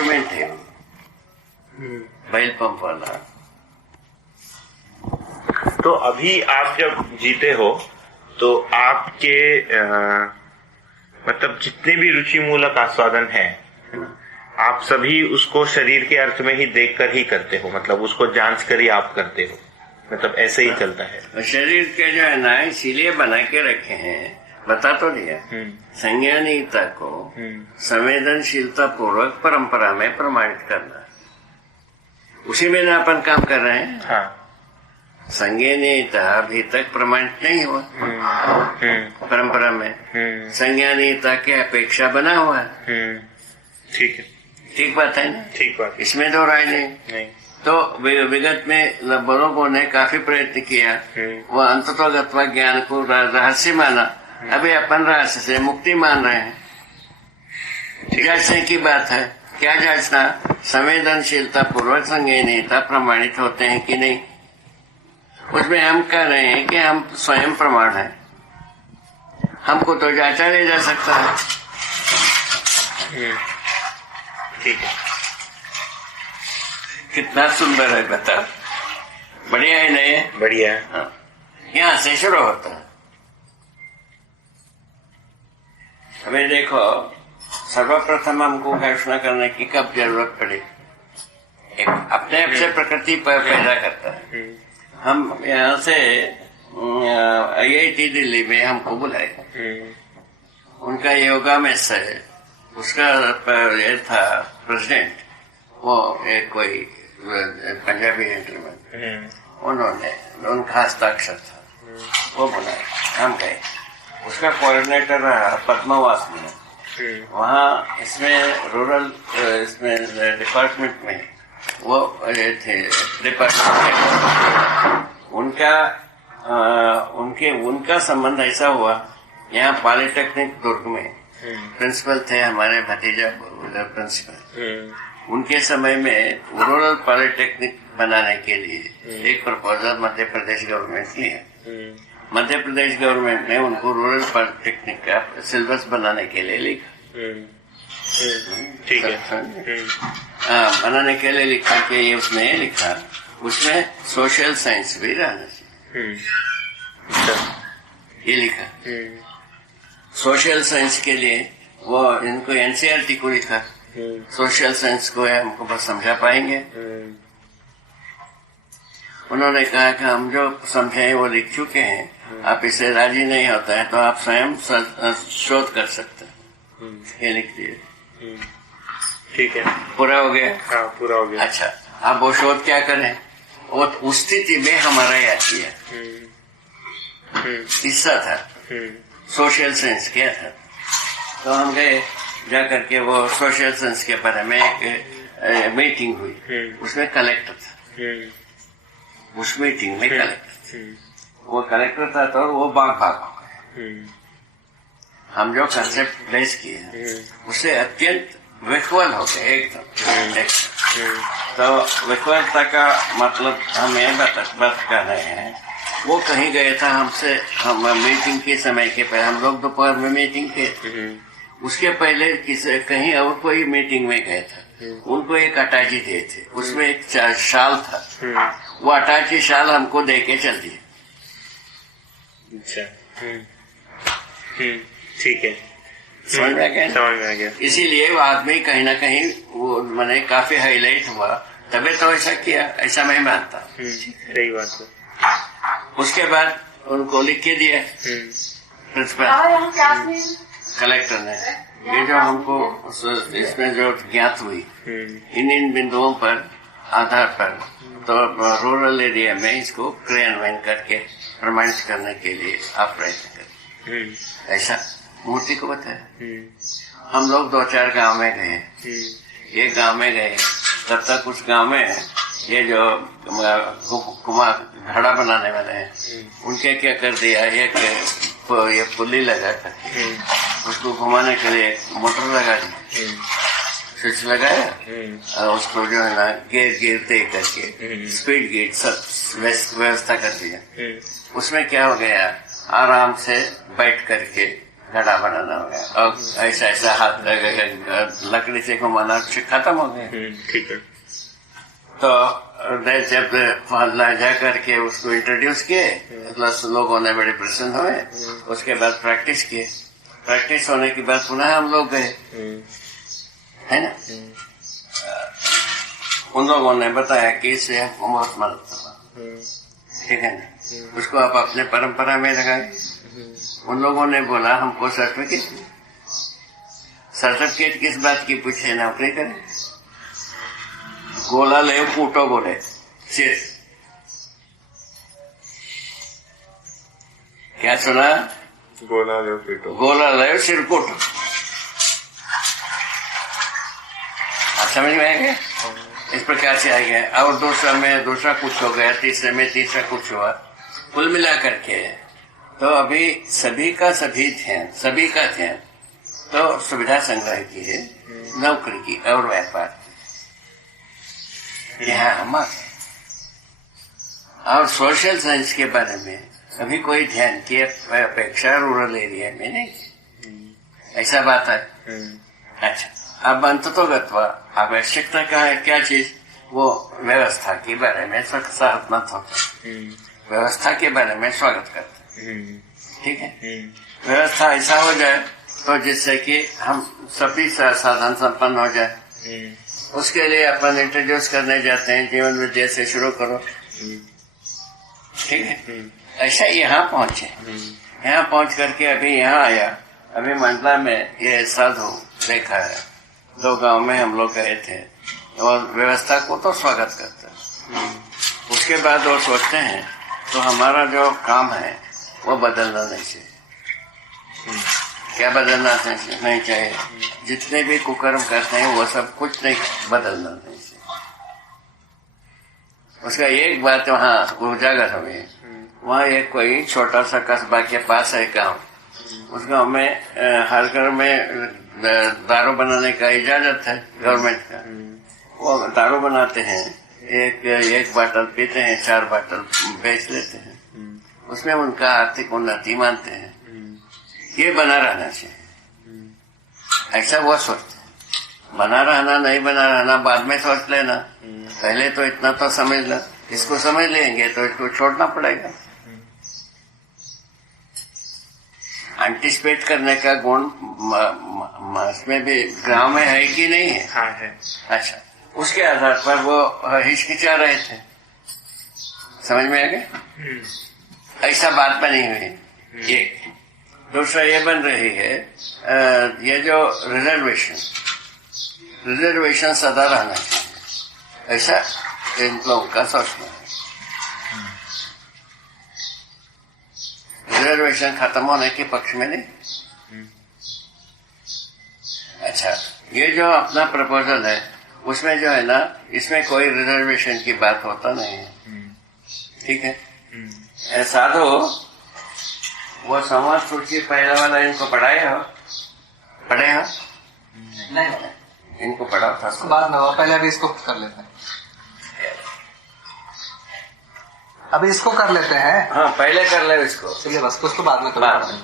Instrument है वो, बैल पंप वाला। तो अभी आप जब जीते हो तो आपके मतलब जितने भी रुचि मूलक आस्वादन है, आप सभी उसको शरीर के अर्थ में ही देखकर ही करते हो, मतलब उसको जांच कर ही आप करते हो, मतलब ऐसे ही चलता है। शरीर के जो है ना इसीलिए बना के रखे हैं, बता तो दिया। संज्ञानीयता को संवेदनशीलता पूर्वक परंपरा में प्रमाणित करना, उसी में ना अपन काम कर रहे हैं। हाँ। संज्ञानीयता अभी तक प्रमाणित नहीं हुआ परंपरा में, संज्ञानीयता के अपेक्षा बना हुआ है। ठीक है, ठीक बात है ना? ठीक बात, इसमें दो राय नहीं। तो विगत में लोगों ने काफी प्रयत्न किया, वो अंततोगत्वा ज्ञान को रहस्य माना, अभी अपन रहस्य से मुक्ति मान रहे हैं। जांचने की बात है, क्या जांचना? संवेदनशीलता पूर्वक संज्ञानीयता प्रमाणित होते हैं कि नहीं। उसमें हम कह रहे हैं कि हम स्वयं प्रमाण है, हमको तो जांचा नहीं जा सकता है। ठीक है, कितना सुंदर है, बता। बढ़िया है नहीं? बढ़िया है। हाँ। यहाँ से शुरू होता है। अभी देखो, सर्वप्रथम हमको घोषणा करने की कब जरूरत पड़ी? एक अपने आप से प्रकृति पैदा करता है। हम यहाँ से IIT दिल्ली में हमको बुलाए, उनका योगा में से उसका ये था प्रेसिडेंट, वो एक कोई पंजाबी जेंटलमैन, उन्होंने उनका हस्ताक्षर था, वो बुलाए, हम गए। उसका कोऑर्डिनेटर रहा पद्मावास में, वहाँ इसमें रूरल इसमें डिपार्टमेंट में वो थे डिपार्टमेंट। उनका संबंध ऐसा हुआ, यहाँ पॉलिटेक्निक दुर्ग में प्रिंसिपल थे हमारे भतीजा प्रिंसिपल। उनके समय में रूरल पॉलिटेक्निक बनाने के लिए एक प्रपोजल मध्य प्रदेश गवर्नमेंट लिया। मध्य प्रदेश गवर्नमेंट ने उनको रूरल पॉलिटेक्निक का सिलेबस बनाने के लिए लिखा। ठीक है। बनाने के लिए लिखा कि ये उसने लिखा, उसमें सोशल साइंस भी रहना चाहिए, ये लिखा। सोशल साइंस के लिए वो इनको NCERT को लिखा, सोशल साइंस को हमको बस समझा पाएंगे। उन्होंने कहा कि हम जो समझे वो लिख चुके हैं, आप इसे राजी नहीं होता है तो आप स्वयं शोध कर सकते हैं, ये लिख दिए। ठीक है, पूरा हो गया? हाँ, पूरा हो गया। अच्छा, अब वो शोध क्या करें? वो उस स्थिति में हमारा याद किया हिस्सा था, सोशल साइंस क्या था। तो हम गए, जा करके वो सोशल साइंस के बारे में एक मीटिंग हुई, उसमें कलेक्टर था, उस मीटिंग में कलेक्टर, वो कलेक्टर था तो वो बाग हो गए। हम जो कंसेप्ट प्लेस किए उससे अत्यंत विह्वल हो गए एकदम। तो विह्वलता का मतलब हम ये बात कर रहे हैं, वो कहीं गए था हमसे, हम मीटिंग के समय के पहले, हम लोग दोपहर में मीटिंग किए, उसके पहले कहीं और कोई मीटिंग में गए था, उनको एक अटैची दिए थे, उसमें एक शाल था, वो अटैची शाल हमको दे के चल दिए। अच्छा, ठीक है, समझ में आ गया? समझ में आ गया। इसीलिए वो आदमी कहीं ना कहीं वो मैंने काफी हाईलाइट हुआ, तभी तो ऐसा किया, ऐसा मैं मानता। सही बात है। उसके बाद उनको लिख के दिया प्रिंसिपल कलेक्टर ने, ये जो हमको इसमें जो ज्ञात हुई इन बिंदुओं पर आधार पर, तो रूरल एरिया में इसको क्रियान्वयन करके प्रमाणित करने के लिए आप प्रयत्न करें, ऐसा मूर्ति को बताया। हम लोग 2-4 गांव में गए, ये गांव में गए, तब तक उस गांव में ये जो कुमार घड़ा बनाने वाले हैं, उनके क्या कर दिया, ये पुल्ली लगा कर उसको घुमाने के लिए मोटर लगा दी, स्विच लगाया और उसको जो है ना गियर दे करके स्पीड गेट सब व्यवस्था कर दिया। उसमें क्या हो गया, आराम से बैठ करके घड़ा बनाना हो गया, और ऐसा ऐसा हाथ लकड़ी से घुमाना खत्म हो गया। ठीक है। तो जब वहां जा करके उसको इंट्रोड्यूस किए, प्लस लोगों ने बड़े प्रसन्न हुए। उसके बाद प्रैक्टिस किए, प्रैक्टिस होने के बाद पुनः हम लोग गए, है ना। उन लोगों ने बताया कि इससे हमको बहुत मदद हुआ, ठीक है ना। उसको आप अपने परंपरा में लगाए। उन लोगों ने बोला हमको सर्टिफिकेट किस बात की पूछे, नौकरी करें। गोला ले कूटो बोले, सिर क्या सुना? गोला ले पीटो, गोला ले सिर कूटो। आप समझ में आएंगे? इस प्रकार से आ गया। और दूसरा में दूसरा कुछ हो गया, तीसरे में तीसरा कुछ हुआ, कुल मिला करके तो अभी सभी का ध्यान तो सुविधा संग्रह की है, नौकरी की और व्यापार, यहाँ हमारे और सोशल साइंस के बारे में अभी कोई ध्यान की अपेक्षा रूरल एरिया में नहीं, ऐसा बात है। अच्छा, अब अंततोगत्वा आवश्यकता का है क्या चीज, वो व्यवस्था के बारे में सहमत होता, व्यवस्था के बारे में स्वागत करते, ठीक है। व्यवस्था ऐसा हो जाए तो जिससे कि हम सभी साधन संपन्न हो जाए। उसके लिए अपन इंट्रोड्यूस करने जाते हैं, जीवन विद्या से शुरू करो, ठीक है। ऐसा यहाँ पहुंचे, यहाँ पहुंच करके अभी यहाँ आया। अभी मंडला में ये साधु देखा है, 2 गांव में हम लोग गए थे, और व्यवस्था को तो स्वागत करते हैं। उसके बाद वो सोचते हैं तो हमारा जो काम है वो बदलना नहीं चाहिए। क्या बदलना नहीं चाहिए? जितने भी कुकर्म करते हैं वो सब कुछ नहीं, बदलना नहीं चाहिए। उसका एक बात वहाँ उजागर हुई, वहाँ एक कोई छोटा सा कस्बा के पास है गांव, उस गांव में हर घर में दारू बनाने का इजाजत है गवर्नमेंट का। वो दारू बनाते हैं, एक बाटल पीते हैं, 4 बाटल बेच लेते हैं, उसमें उनका आर्थिक उन्नति मानते हैं। ये बना रहना चाहिए, ऐसा वो सोचते हैं। बना रहना नहीं बना रहना बाद में सोच लेना, पहले तो इतना तो समझ लो। इसको समझ लेंगे तो इसको छोड़ना पड़ेगा। एंटिसिपेट करने का गुण इसमें भी गांव में है कि नहीं है? हाँ है। अच्छा, उसके आधार पर वो हिचकिचा रहे थे, समझ में आ गया? ऐसा बात बनी हुई। एक दूसरा ये बन रही है, ये जो रिजर्वेशन सदा रहना चाहिए, ऐसा इन लोगों का सोचना है। रिजर्वेशन खत्म होने के पक्ष में नहीं। अच्छा, ये जो अपना प्रपोजल है उसमें जो है ना, इसमें कोई रिजर्वेशन की बात होता नहीं है, ठीक है। साधु वो समाज सूची पहला वाला इनको पढ़े हो? नहीं, इनको पढ़ा था बाद में, पहले अभी इसको कर लेते हैं। अभी इसको कर लेते हैं। हाँ, पहले कर ले इसको, चलिए बस, कुछ तो बाद में कर लेते हैं।